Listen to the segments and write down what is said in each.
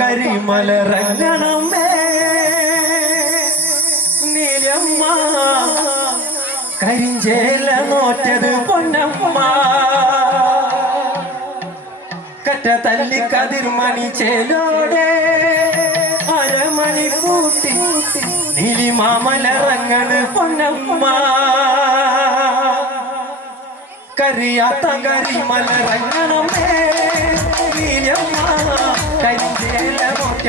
കരിമലറങ്ങണമേ നീലമ്മ കരിഞ്ചേല നോറ്റത് പൊന്നമ്മ. കറ്റ തല്ലി കതിർമണി ചേലോടെ അരമണി പൂട്ടി നീലിമാമലറങ്ങണ് പൊന്നമ്മ. കരിയാത്ത കരിമലറങ്ങണമേ നീലമ്മ കരിഞ്ചേല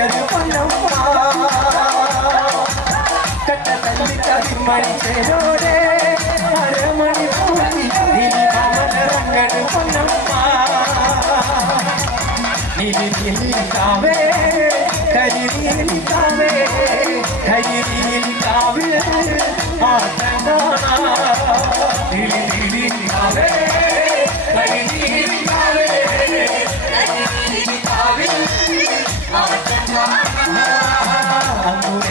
നോറ്റത് പൊന്നമ്മ കറ്റ തല്ലി കതിർമണി ചേലോടെ അരമണി പൂട്ടി നീലിമാമലറങ്ങണ് പൊന്നമ്മ നിലിനിലിക്കാവേ കരിനിലിക്കാവേ കരിനിലിക്കാവേ ആട്ടണ്ടാണ നിലിനിലിക്കാവേ കരിനിലിക്കാവേ അങ്ങുരെ വരകേ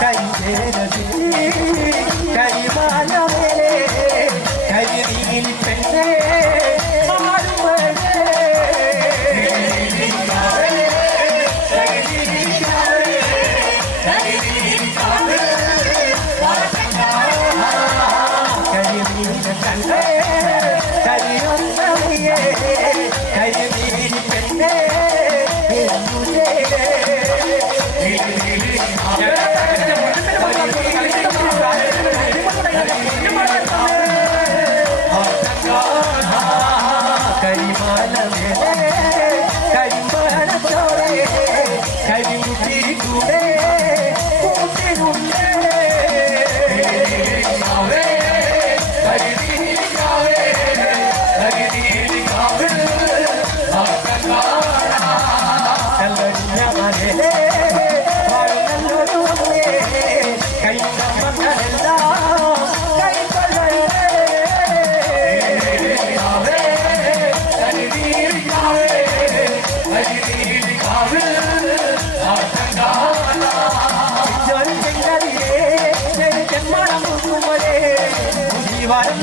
കൈവേരതി കരിമാലമേലേ കരിനീൽ പെണ്ണേ. వరం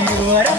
ఈ వరం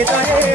হৃদয়ে